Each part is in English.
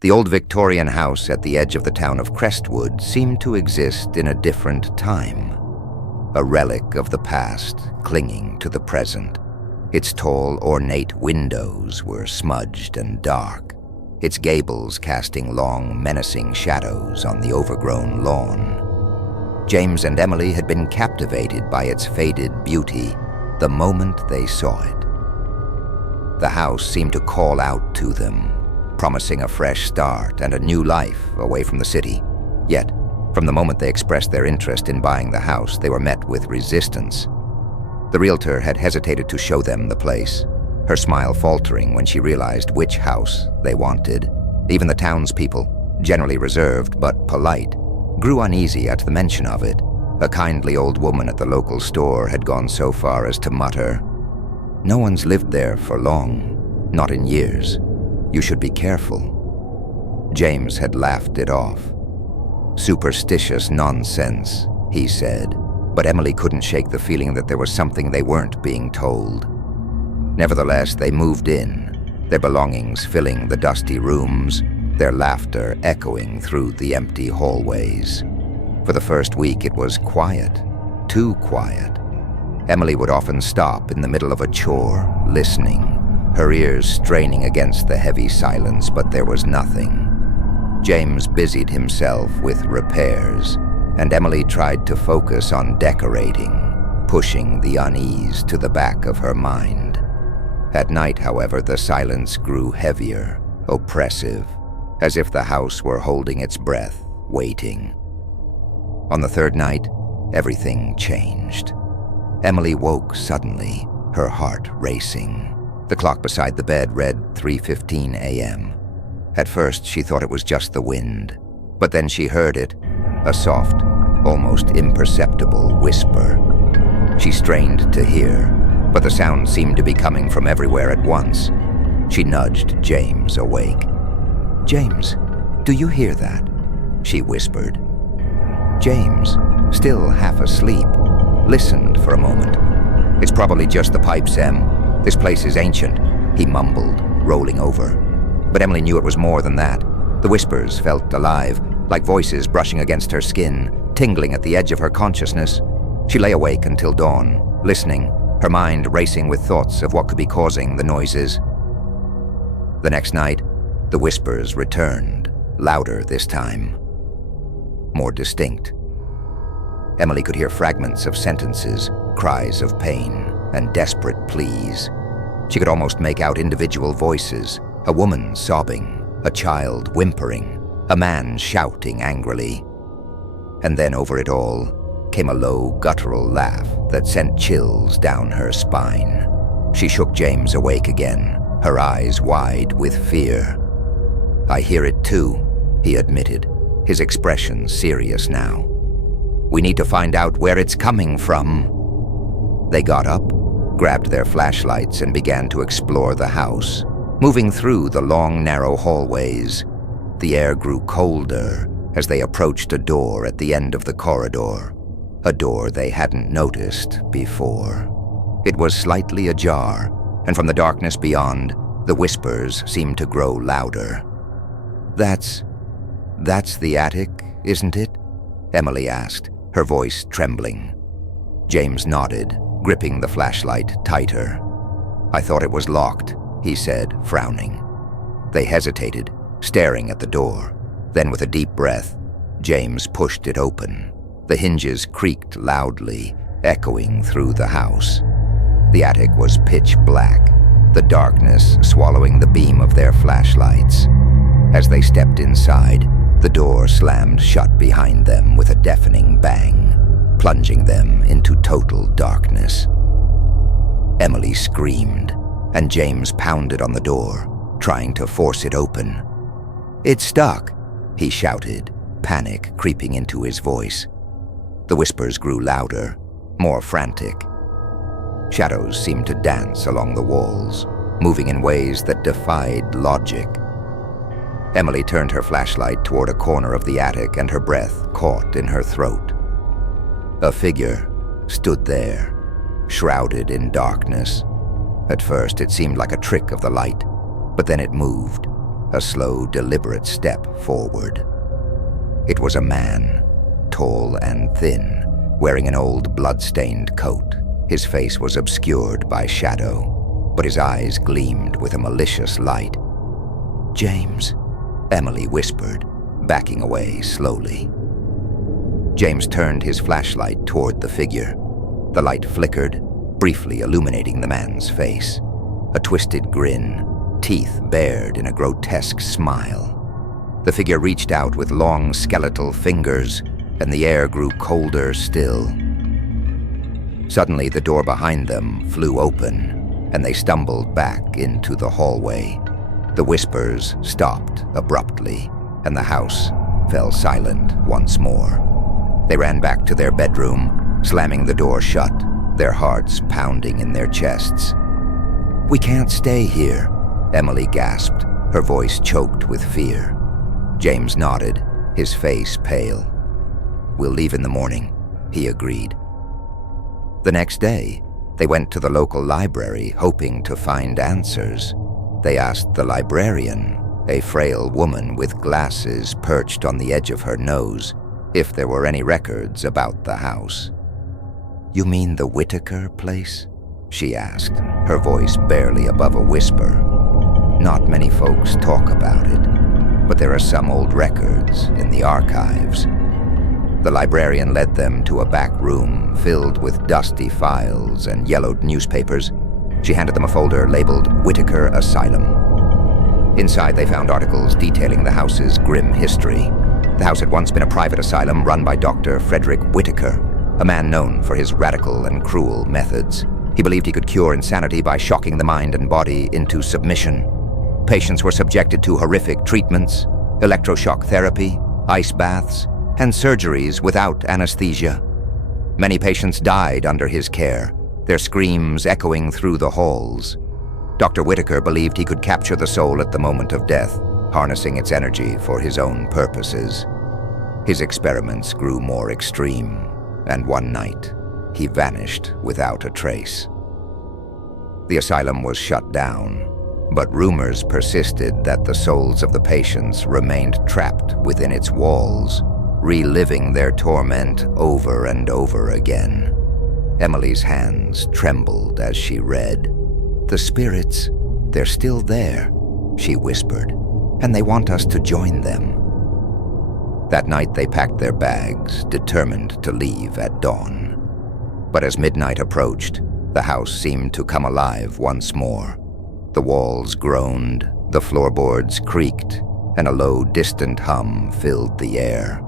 The old Victorian house at the edge of the town of Crestwood seemed to exist in a different time. A relic of the past clinging to the present. Its tall, ornate windows were smudged and dark, its gables casting long, menacing shadows on the overgrown lawn. James and Emily had been captivated by its faded beauty the moment they saw it. The house seemed to call out to them, promising a fresh start and a new life away from the city. Yet, from the moment they expressed their interest in buying the house, they were met with resistance. The realtor had hesitated to show them the place, her smile faltering when she realized which house they wanted. Even the townspeople, generally reserved but polite, grew uneasy at the mention of it. A kindly old woman at the local store had gone so far as to mutter, "No one's lived there for long, not in years. You should be careful." James had laughed it off. "Superstitious nonsense," he said, but Emily couldn't shake the feeling that there was something they weren't being told. Nevertheless, they moved in, their belongings filling the dusty rooms, their laughter echoing through the empty hallways. For the first week, it was quiet, too quiet. Emily would often stop in the middle of a chore, listening, her ears straining against the heavy silence, but there was nothing. James busied himself with repairs, and Emily tried to focus on decorating, pushing the unease to the back of her mind. At night, however, the silence grew heavier, oppressive, as if the house were holding its breath, waiting. On the third night, everything changed. Emily woke suddenly, her heart racing. The clock beside the bed read 3:15 a.m. At first, she thought it was just the wind, but then she heard it, a soft, almost imperceptible whisper. She strained to hear, but the sound seemed to be coming from everywhere at once. She nudged James awake. "James, do you hear that?" she whispered. James, still half asleep, listened for a moment. "It's probably just the pipes, Em. This place is ancient," he mumbled, rolling over. But Emily knew it was more than that. The whispers felt alive, like voices brushing against her skin, tingling at the edge of her consciousness. She lay awake until dawn, listening, her mind racing with thoughts of what could be causing the noises. The next night, the whispers returned, louder this time, more distinct. Emily could hear fragments of sentences, cries of pain, and desperate pleas. She could almost make out individual voices, a woman sobbing, a child whimpering, a man shouting angrily. And then over it all came a low, guttural laugh that sent chills down her spine. She shook James awake again, her eyes wide with fear. "I hear it too," he admitted, his expression serious now. "We need to find out where it's coming from." They got up, grabbed their flashlights, and began to explore the house, moving through the long, narrow hallways. The air grew colder as they approached a door at the end of the corridor, a door they hadn't noticed before. It was slightly ajar, and from the darkness beyond, the whispers seemed to grow louder. That's the attic, isn't it?" Emily asked, her voice trembling. James nodded, gripping the flashlight tighter. "I thought it was locked," he said, frowning. They hesitated, staring at the door. Then with a deep breath, James pushed it open. The hinges creaked loudly, echoing through the house. The attic was pitch black, the darkness swallowing the beam of their flashlights. As they stepped inside, the door slammed shut behind them with a deafening bang, plunging them into total darkness. Emily screamed, and James pounded on the door, trying to force it open. "It's stuck," he shouted, panic creeping into his voice. The whispers grew louder, more frantic. Shadows seemed to dance along the walls, moving in ways that defied logic. Emily turned her flashlight toward a corner of the attic, and her breath caught in her throat. A figure stood there, shrouded in darkness. At first, it seemed like a trick of the light, but then it moved, a slow, deliberate step forward. It was a man, tall and thin, wearing an old blood-stained coat. His face was obscured by shadow, but his eyes gleamed with a malicious light. "James," Emily whispered, backing away slowly. James turned his flashlight toward the figure. The light flickered, briefly illuminating the man's face. A twisted grin, teeth bared in a grotesque smile. The figure reached out with long skeletal fingers, and the air grew colder still. Suddenly, the door behind them flew open, and they stumbled back into the hallway. The whispers stopped abruptly, and the house fell silent once more. They ran back to their bedroom, slamming the door shut, their hearts pounding in their chests. "We can't stay here," Emily gasped, her voice choked with fear. James nodded, his face pale. "We'll leave in the morning," he agreed. The next day, they went to the local library hoping to find answers. They asked the librarian, a frail woman with glasses perched on the edge of her nose, if there were any records about the house. "You mean the Whitaker place?" she asked, her voice barely above a whisper. "Not many folks talk about it, but there are some old records in the archives." The librarian led them to a back room filled with dusty files and yellowed newspapers. She handed them a folder labeled Whitaker Asylum. Inside, they found articles detailing the house's grim history. The house had once been a private asylum run by Dr. Frederick Whitaker, a man known for his radical and cruel methods. He believed he could cure insanity by shocking the mind and body into submission. Patients were subjected to horrific treatments, electroshock therapy, ice baths, and surgeries without anesthesia. Many patients died under his care, their screams echoing through the halls. Dr. Whitaker believed he could capture the soul at the moment of death, harnessing its energy for his own purposes. His experiments grew more extreme, and one night, he vanished without a trace. The asylum was shut down, but rumors persisted that the souls of the patients remained trapped within its walls, reliving their torment over and over again. Emily's hands trembled as she read. "The spirits, they're still there," she whispered, "and they want us to join them." That night they packed their bags, determined to leave at dawn. But as midnight approached, the house seemed to come alive once more. The walls groaned, the floorboards creaked, and a low, distant hum filled the air.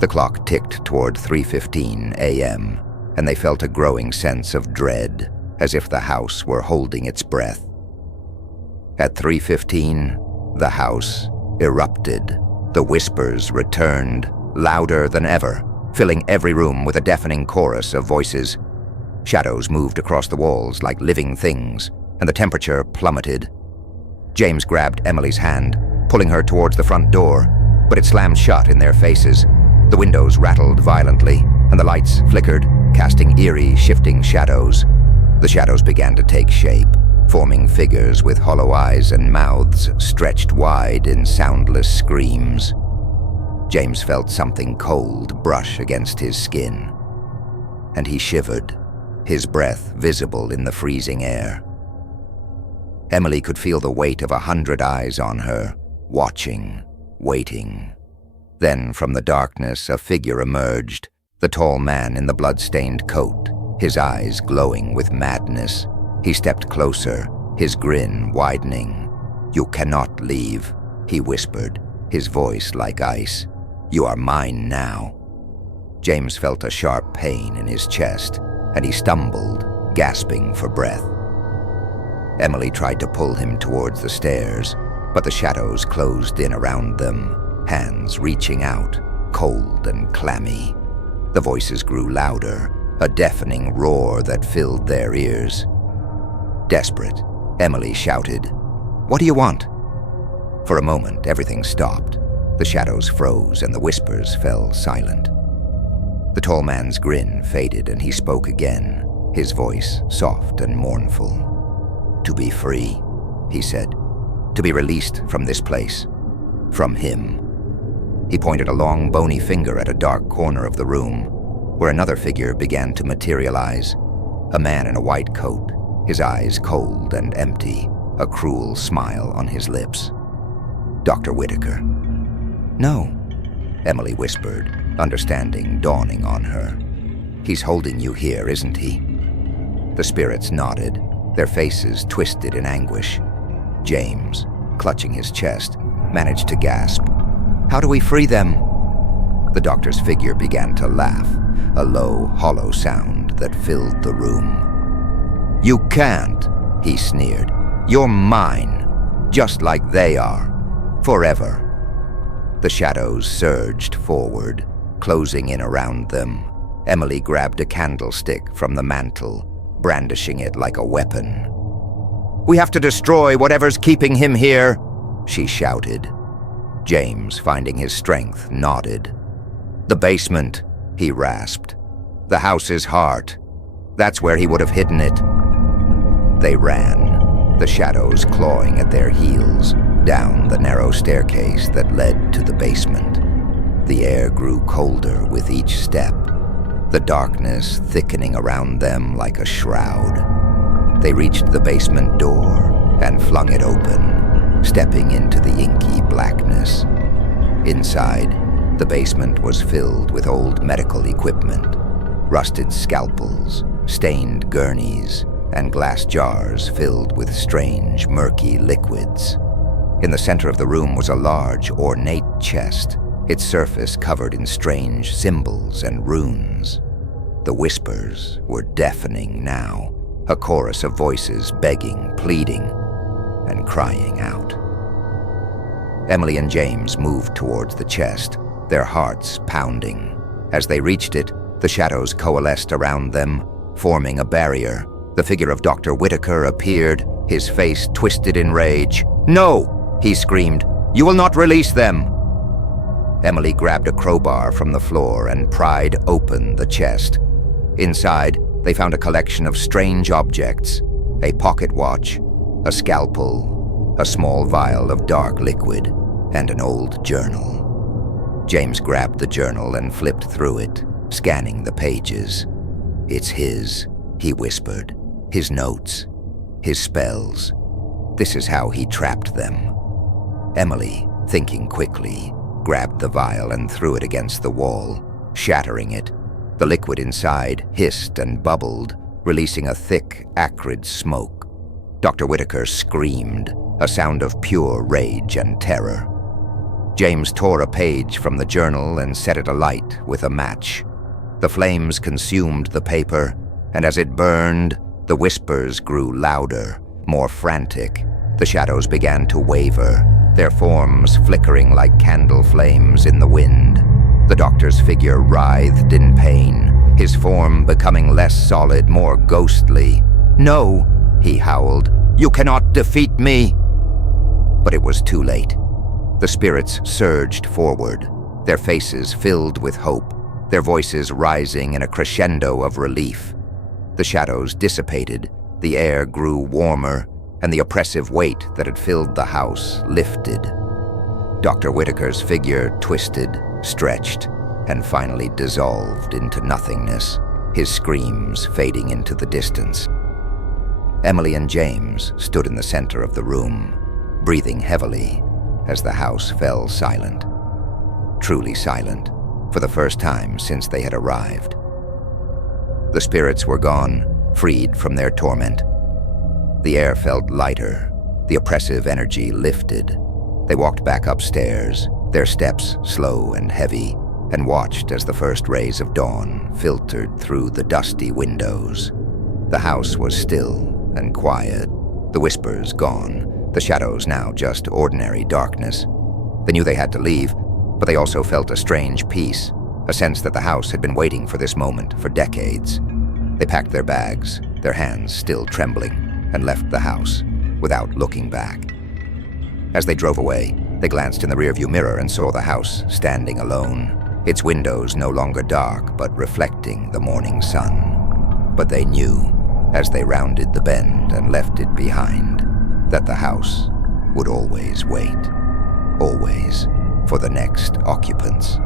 The clock ticked toward 3:15 a.m., and they felt a growing sense of dread, as if the house were holding its breath. At 3:15, the house erupted. The whispers returned, louder than ever, filling every room with a deafening chorus of voices. Shadows moved across the walls like living things, and the temperature plummeted. James grabbed Emily's hand, pulling her towards the front door, but it slammed shut in their faces. The windows rattled violently, and the lights flickered, casting eerie, shifting shadows. The shadows began to take shape, forming figures with hollow eyes and mouths stretched wide in soundless screams. James felt something cold brush against his skin, and he shivered, his breath visible in the freezing air. Emily could feel the weight of 100 eyes on her, watching, waiting. Then from the darkness a figure emerged, the tall man in the blood-stained coat, his eyes glowing with madness. He stepped closer, his grin widening. "You cannot leave," he whispered, his voice like ice. "You are mine now." James felt a sharp pain in his chest, and he stumbled, gasping for breath. Emily tried to pull him towards the stairs, but the shadows closed in around them, hands reaching out, cold and clammy. The voices grew louder, a deafening roar that filled their ears. Desperate, Emily shouted, "What do you want?" For a moment, everything stopped. The shadows froze and the whispers fell silent. The tall man's grin faded and he spoke again, his voice soft and mournful. "To be free," he said. to be released from this place. From him. He pointed a long, bony finger at a dark corner of the room, where another figure began to materialize. A man in a white coat, his eyes cold and empty, a cruel smile on his lips. Dr. Whitaker. "No," Emily whispered, understanding dawning on her. "He's holding you here, isn't he?" The spirits nodded, their faces twisted in anguish. James, clutching his chest, managed to gasp, "How do we free them?" The doctor's figure began to laugh, a low, hollow sound that filled the room. "You can't," he sneered. "You're mine, just like they are, forever." The shadows surged forward, closing in around them. Emily grabbed a candlestick from the mantel, brandishing it like a weapon. "We have to destroy whatever's keeping him here," she shouted. James, finding his strength, nodded. "The basement," he rasped. "The house's heart. That's where he would have hidden it." They ran, the shadows clawing at their heels, down the narrow staircase that led to the basement. The air grew colder with each step, the darkness thickening around them like a shroud. They reached the basement door and flung it open, stepping into the inky blackness. Inside, the basement was filled with old medical equipment, rusted scalpels, stained gurneys, and glass jars filled with strange, murky liquids. In the center of the room was a large, ornate chest, its surface covered in strange symbols and runes. The whispers were deafening now, a chorus of voices begging, pleading, and crying out. Emily and James moved towards the chest, their hearts pounding. As they reached it, the shadows coalesced around them, forming a barrier. The figure of Dr. Whitaker appeared, his face twisted in rage. "No!" he screamed. "You will not release them!" Emily grabbed a crowbar from the floor and pried open the chest. Inside, they found a collection of strange objects, a pocket watch, a scalpel, a small vial of dark liquid, and an old journal. James grabbed the journal and flipped through it, scanning the pages. "It's his," he whispered. "His notes, his spells. This is how he trapped them." Emily, thinking quickly, grabbed the vial and threw it against the wall, shattering it. The liquid inside hissed and bubbled, releasing a thick, acrid smoke. Dr. Whitaker screamed, a sound of pure rage and terror. James tore a page from the journal and set it alight with a match. The flames consumed the paper, and as it burned, the whispers grew louder, more frantic. The shadows began to waver, their forms flickering like candle flames in the wind. The doctor's figure writhed in pain, his form becoming less solid, more ghostly. "No," he howled, "you cannot defeat me!" But it was too late. The spirits surged forward, their faces filled with hope, their voices rising in a crescendo of relief. The shadows dissipated, the air grew warmer, and the oppressive weight that had filled the house lifted. Dr. Whitaker's figure twisted, stretched, and finally dissolved into nothingness, his screams fading into the distance. Emily and James stood in the center of the room, breathing heavily as the house fell silent. Truly silent, for the first time since they had arrived. The spirits were gone, freed from their torment. The air felt lighter, the oppressive energy lifted. They walked back upstairs, their steps slow and heavy, and watched as the first rays of dawn filtered through the dusty windows. The house was still and quiet, the whispers gone, the shadows now just ordinary darkness. They knew they had to leave, but they also felt a strange peace, a sense that the house had been waiting for this moment for decades. They packed their bags, their hands still trembling, and left the house without looking back. As they drove away, they glanced in the rearview mirror and saw the house standing alone, its windows no longer dark but reflecting the morning sun. But they knew, as they rounded the bend and left it behind, that the house would always wait, always for the next occupants.